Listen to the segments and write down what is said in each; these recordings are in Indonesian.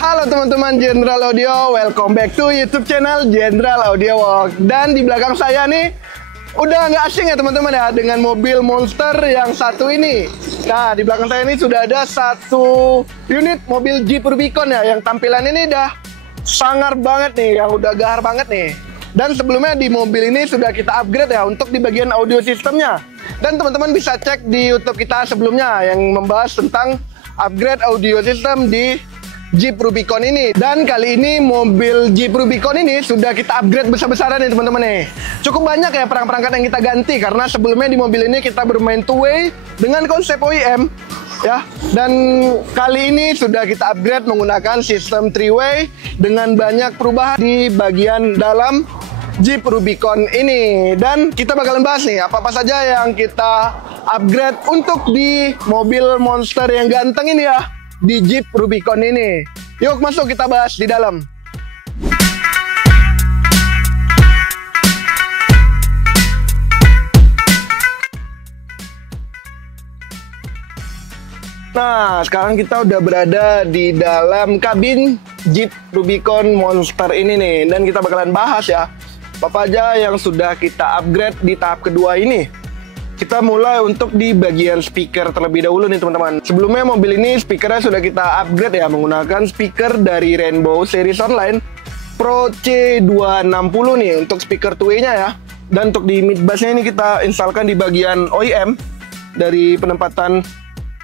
Halo teman-teman General Audio, welcome back to YouTube channel General Audio Walk. Dan di belakang saya nih, udah nggak asing ya teman-teman ya, dengan mobil monster yang satu ini. Nah, di belakang saya ini sudah ada satu unit mobil Jeep Rubicon ya, yang tampilan ini udah sangar banget nih, yang udah gahar banget nih. Dan sebelumnya di mobil ini sudah kita upgrade ya, untuk di bagian audio sistemnya. Dan teman-teman bisa cek di YouTube kita sebelumnya, yang membahas tentang upgrade audio system di Jeep Rubicon ini. Dan kali ini mobil Jeep Rubicon ini sudah kita upgrade besar-besaran nih teman-teman nih. Cukup banyak ya perangkat yang kita ganti, karena sebelumnya di mobil ini kita bermain two-way dengan konsep OEM ya. Dan kali ini sudah kita upgrade menggunakan sistem three-way dengan banyak perubahan di bagian dalam Jeep Rubicon ini. Dan kita bakalan bahas nih apa-apa saja yang kita upgrade untuk di mobil monster yang ganteng ini ya, di Jeep Rubicon ini. Yuk masuk kita bahas di dalam. Nah, sekarang kita udah berada di dalam kabin Jeep Rubicon Monster ini nih. Dan kita bakalan bahas ya apa aja yang sudah kita upgrade di tahap kedua ini. Kita mulai untuk di bagian speaker terlebih dahulu nih teman-teman. Sebelumnya mobil ini speakernya sudah kita upgrade ya, menggunakan speaker dari Rainbow Series Online Pro C260 nih untuk speaker two-way-nya ya. Dan untuk di mid bass-nya ini kita installkan di bagian OEM dari penempatan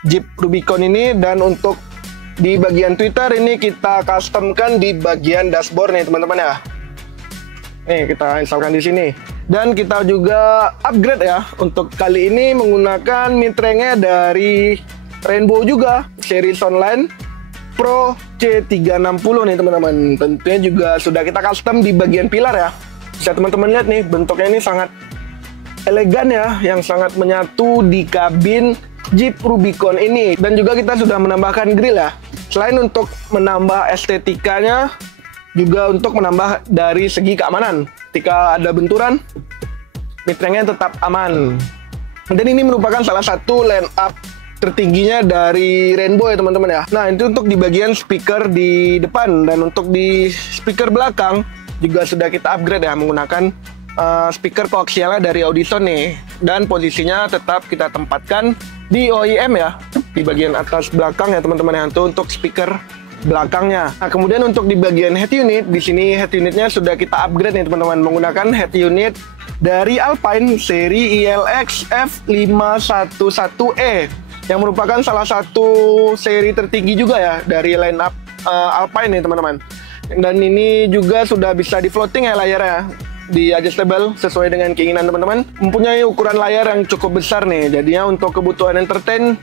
Jeep Rubicon ini. Dan untuk di bagian tweeter ini kita customkan di bagian dashboard nih teman-teman ya. Nih kita installkan di sini. Dan kita juga upgrade ya, untuk kali ini menggunakan mitrengnya dari Rainbow juga, series online Pro C360 nih teman-teman. Tentunya juga sudah kita custom di bagian pilar ya. Bisa teman-teman lihat nih, bentuknya ini sangat elegan ya, yang sangat menyatu di kabin Jeep Rubicon ini. Dan juga kita sudah menambahkan grill ya. Selain untuk menambah estetikanya, juga untuk menambah dari segi keamanan. Ketika ada benturan, mitrengnya tetap aman. Dan ini merupakan salah satu line up tertingginya dari Rainbow ya teman-teman ya. Nah, itu untuk di bagian speaker di depan. Dan untuk di speaker belakang juga sudah kita upgrade ya, menggunakan speaker koaksialnya dari Audison nih. Dan posisinya tetap kita tempatkan di OEM ya, di bagian atas belakang ya teman-teman ya, untuk speaker belakangnya. Nah, kemudian untuk di bagian head unit, di sini head unitnya sudah kita upgrade nih teman-teman, menggunakan head unit dari Alpine seri ILX F511E yang merupakan salah satu seri tertinggi juga ya dari line up Alpine nih teman-teman. Dan ini juga sudah bisa di floating ya layarnya, di adjustable sesuai dengan keinginan teman-teman. Mempunyai ukuran layar yang cukup besar nih, jadinya untuk kebutuhan entertain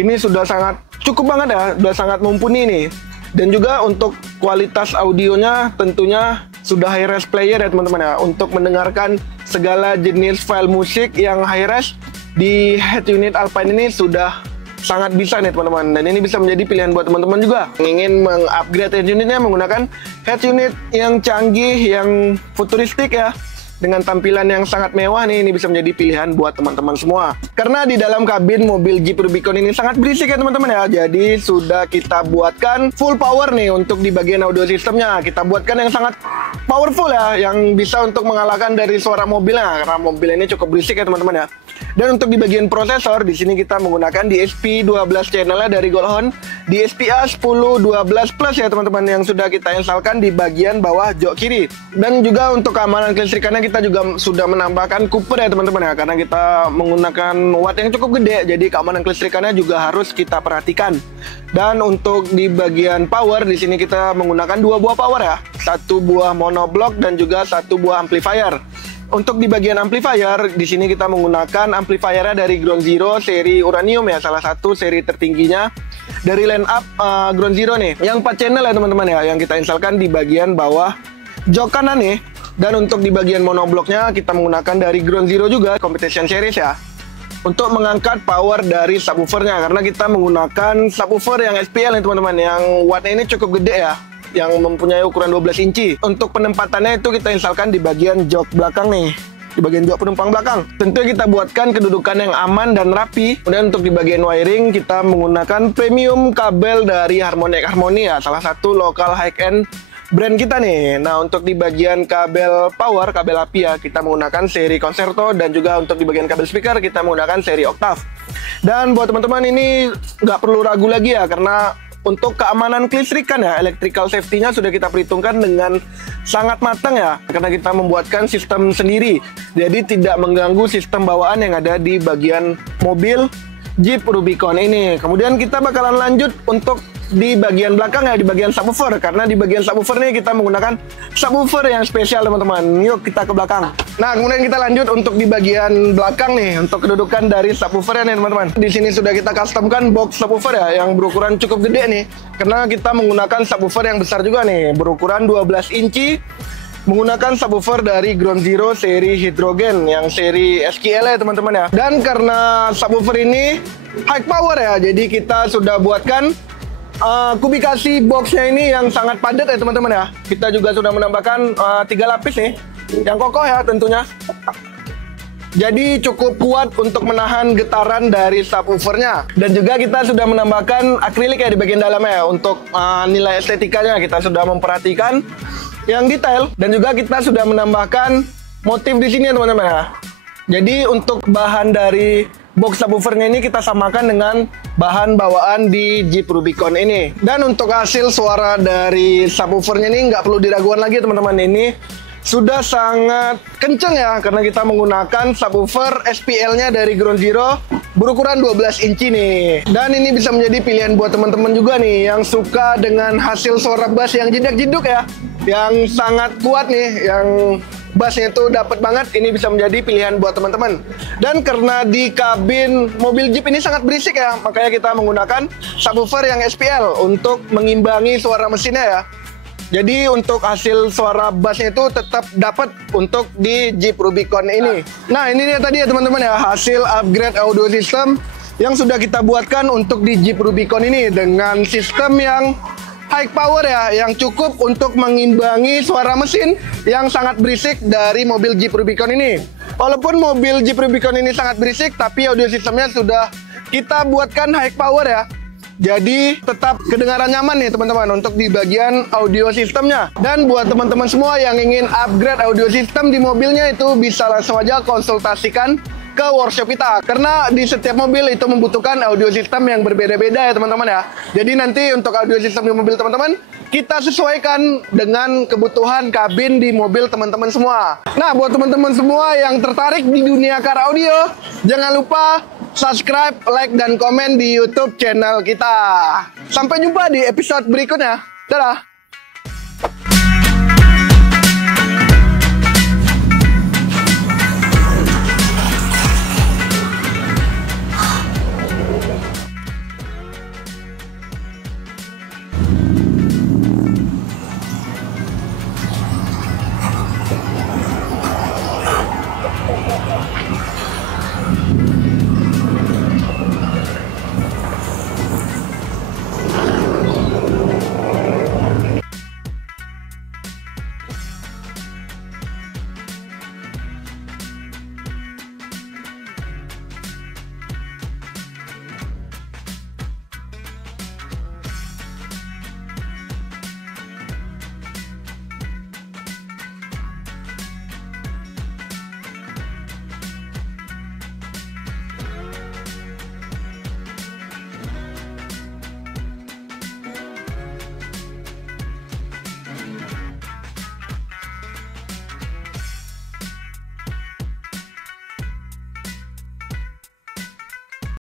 ini sudah sangat cukup banget ya, sudah sangat mumpuni nih. Dan juga untuk kualitas audionya tentunya sudah high-res player ya teman-teman ya, untuk mendengarkan segala jenis file musik yang high-res di head unit Alpine ini sudah sangat bisa nih teman-teman. Dan ini bisa menjadi pilihan buat teman-teman juga ingin mengupgrade head unitnya menggunakan head unit yang canggih, yang futuristik ya, dengan tampilan yang sangat mewah nih. Ini bisa menjadi pilihan buat teman-teman semua. Karena di dalam kabin mobil Jeep Rubicon ini sangat berisik ya teman-teman ya. Jadi sudah kita buatkan full power nih untuk di bagian audio sistemnya. Kita buatkan yang sangat powerful ya, yang bisa untuk mengalahkan dari suara mobilnya, karena mobil ini cukup berisik ya teman-teman ya. Dan untuk di bagian prosesor, di sini kita menggunakan DSP12 channelnya dari Goldhorn, DSP A1012 Plus ya teman-teman, yang sudah kita instalkan di bagian bawah jok kiri. Dan juga untuk keamanan kelistrikannya kita juga sudah menambahkan Cooper ya teman-teman ya, karena kita menggunakan watt yang cukup gede, jadi keamanan kelistrikannya juga harus kita perhatikan. Dan untuk di bagian power, di sini kita menggunakan dua buah power ya, satu buah monoblock dan juga satu buah amplifier. Untuk di bagian amplifier, di sini kita menggunakan amplifiernya dari Ground Zero seri Uranium ya, salah satu seri tertingginya dari line up Ground Zero nih, yang 4 channel ya teman-teman ya, yang kita instalkan di bagian bawah jok kanan nih. Dan untuk di bagian monoblocknya kita menggunakan dari Ground Zero juga, Competition Series ya, untuk mengangkat power dari subwoofernya, karena kita menggunakan subwoofer yang SPL nih teman-teman, yang wattnya ini cukup gede ya, yang mempunyai ukuran 12 inci. Untuk penempatannya itu kita instalkan di bagian jok belakang nih. di bagian jok penumpang belakang. Tentu kita buatkan kedudukan yang aman dan rapi. Kemudian untuk di bagian wiring kita menggunakan premium kabel dari Harmonic Harmony ya, salah satu lokal high-end brand kita nih. Nah, untuk di bagian kabel power, kabel api ya, kita menggunakan seri Concerto, dan juga untuk di bagian kabel speaker kita menggunakan seri Octave. Dan buat teman-teman ini nggak perlu ragu lagi ya, karena untuk keamanan kelistrikan ya, electrical safety-nya sudah kita perhitungkan dengan sangat matang ya, karena kita membuatkan sistem sendiri. Jadi tidak mengganggu sistem bawaan yang ada di bagian mobil Jeep Rubicon ini. Kemudian kita bakalan lanjut untuk di bagian belakang ya, di bagian subwoofer, karena di bagian subwoofer nih kita menggunakan subwoofer yang spesial teman-teman. Yuk kita ke belakang. Nah, kemudian kita lanjut untuk di bagian belakang nih, untuk kedudukan dari subwoofernya nih teman-teman. Di sini sudah kita customkan box subwoofer ya, yang berukuran cukup gede nih, karena kita menggunakan subwoofer yang besar juga nih, berukuran 12 inci. Menggunakan subwoofer dari Ground Zero seri hidrogen yang seri SQL ya teman-teman ya. Dan karena subwoofer ini high power ya, jadi kita sudah buatkan kubikasi boxnya ini yang sangat padat ya teman-teman ya. Kita juga sudah menambahkan 3 lapis nih, yang kokoh ya tentunya. Jadi cukup kuat untuk menahan getaran dari subwoofernya. Dan juga kita sudah menambahkan akrilik ya di bagian dalamnya ya. Untuk nilai estetikanya kita sudah memperhatikan yang detail, dan juga kita sudah menambahkan motif di sini ya teman-teman ya. Jadi untuk bahan dari box subwoofernya ini kita samakan dengan bahan bawaan di Jeep Rubicon ini. Dan untuk hasil suara dari subwoofernya ini nggak perlu diragukan lagi teman-teman, ini sudah sangat kenceng ya, karena kita menggunakan subwoofer SPL-nya dari Ground Zero berukuran 12 inci nih. Dan ini bisa menjadi pilihan buat teman-teman juga nih yang suka dengan hasil suara bass yang jedak-jeduk ya, yang sangat kuat nih, yang bassnya itu dapat banget. Ini bisa menjadi pilihan buat teman-teman. Dan karena di kabin mobil Jeep ini sangat berisik ya, makanya kita menggunakan subwoofer yang SPL untuk mengimbangi suara mesinnya ya. Jadi untuk hasil suara bassnya itu tetap dapat untuk di Jeep Rubicon ini. Nah, ini dia tadi ya teman-teman ya, hasil upgrade audio system yang sudah kita buatkan untuk di Jeep Rubicon ini, dengan sistem yang high power ya, yang cukup untuk mengimbangi suara mesin yang sangat berisik dari mobil Jeep Rubicon ini. Walaupun mobil Jeep Rubicon ini sangat berisik, tapi audio sistemnya sudah kita buatkan high power ya. Jadi tetap kedengaran nyaman nih teman-teman untuk di bagian audio sistemnya. Dan buat teman-teman semua yang ingin upgrade audio sistem di mobilnya, itu bisa langsung aja konsultasikan ke workshop kita, karena di setiap mobil itu membutuhkan audio sistem yang berbeda-beda ya teman-teman ya. Jadi nanti untuk audio sistem di mobil teman-teman kita sesuaikan dengan kebutuhan kabin di mobil teman-teman semua. Nah, buat teman-teman semua yang tertarik di dunia car audio, jangan lupa subscribe, like, dan komen di YouTube channel kita. Sampai jumpa di episode berikutnya. Dadah!